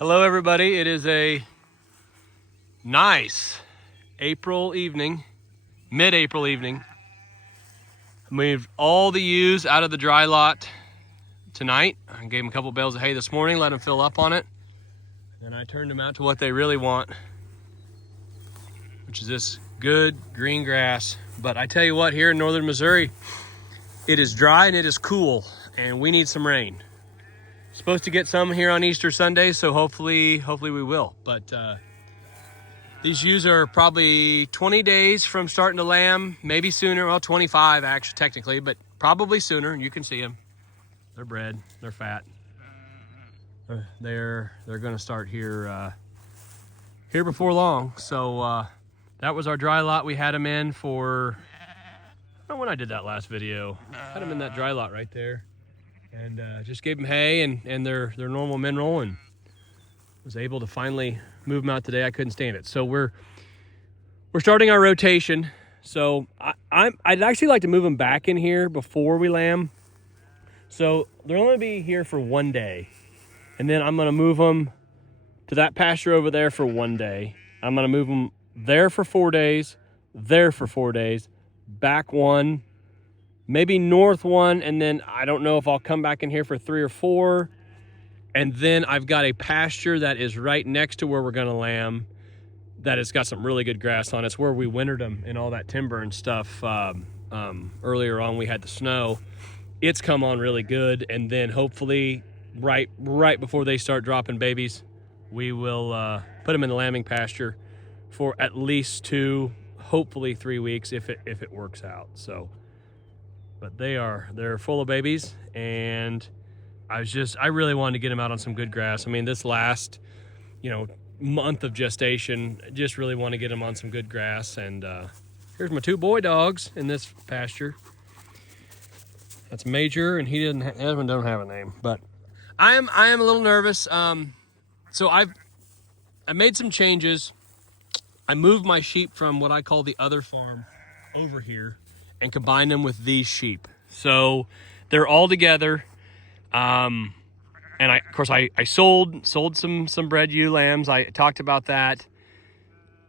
Hello everybody, it is a nice April evening, mid-April evening. I moved all the ewes out of the dry lot tonight. I gave them a couple bales of hay this morning, let them fill up on it. And I turned them out to what they really want, which is this good green grass. But I tell you what, here in northern Missouri, it is dry and it is cool, and we need some rain. Supposed to get some here on Easter Sunday, so hopefully we will. But these ewes are probably 20 days from starting to lamb, maybe sooner. Well, 25 actually, technically, but probably sooner. You can see them. They're bred. They're fat. They're going to start here before long. So that was our dry lot. We had them in for, I don't know when I did that last video. Had them in that dry lot right there. And just gave them hay and their normal mineral, and was able to finally move them out today. I couldn't stand it. So we're starting our rotation. So I'd actually like to move them back in here before we lamb. So they'll only be here for one day, and then I'm going to move them to that pasture over there for one day. I'm going to move them there for 4 days, there for 4 days, back one, maybe north one, and then I don't know if I'll come back in here for 3 or 4. And then I've got a pasture that is right next to where we're gonna lamb that has got some really good grass on it. It's where we wintered them and all that timber and stuff. Earlier on we had the snow. It's come on really good, and then hopefully right before they start dropping babies, we will put them in the lambing pasture for at least 2, hopefully 3 weeks if it works out. So. But they're full of babies, and I really wanted to get them out on some good grass. I mean, this last, month of gestation, I just really want to get them on some good grass. And here's my 2 boy dogs in this pasture. That's Major, and he don't have a name, but I am a little nervous. So I made some changes. I moved my sheep from what I call the other farm over here and combine them with these sheep. So they're all together. And of course I sold some bred ewe lambs. I talked about that.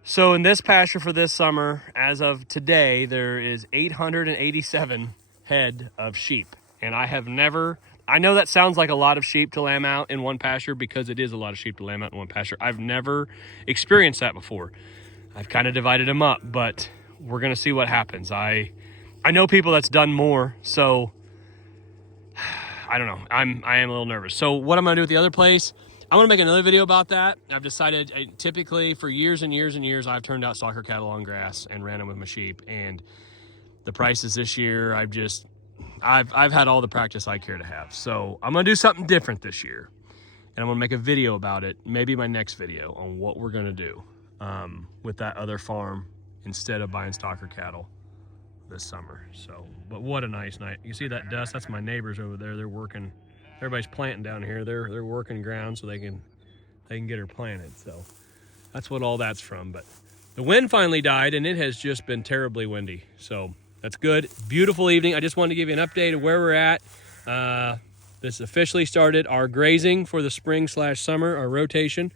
So in this pasture for this summer, as of today, there is 887 head of sheep. And I know that sounds like a lot of sheep to lamb out in one pasture, because it is a lot of sheep to lamb out in one pasture. I've never experienced that before. I've kind of divided them up, but we're gonna see what happens. I know people that's done more, so I don't know. I am a little nervous. So what I'm going to do with the other place, I'm going to make another video about that. I've decided, typically for years and years and years, I've turned out stocker cattle on grass and ran them with my sheep. And the prices this year, I've had all the practice I care to have. So I'm going to do something different this year, and I'm going to make a video about it, maybe my next video, on what we're going to do with that other farm instead of buying stocker cattle this summer. So, but what a nice night. You see that dust? That's my neighbors over there. They're working. Everybody's planting down here. They're working ground so they can get her planted. So that's what all that's from. But the wind finally died, and it has just been terribly windy. So that's good. Beautiful evening. I just wanted to give you an update of where we're at. This officially started our grazing for the spring/summer, our rotation.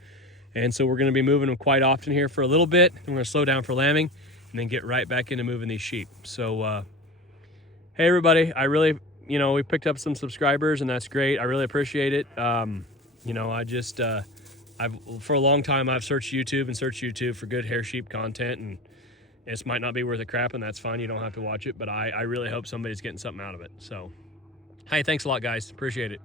And so we're going to be moving them quite often here for a little bit. And we're going to slow down for lambing, and then get right back into moving these sheep. So, hey everybody, I really, we picked up some subscribers, and that's great. I really appreciate it. For a long time, I've searched YouTube for good hair sheep content, and this might not be worth a crap, and that's fine. You don't have to watch it, but I really hope somebody's getting something out of it. So, hey, thanks a lot, guys. Appreciate it.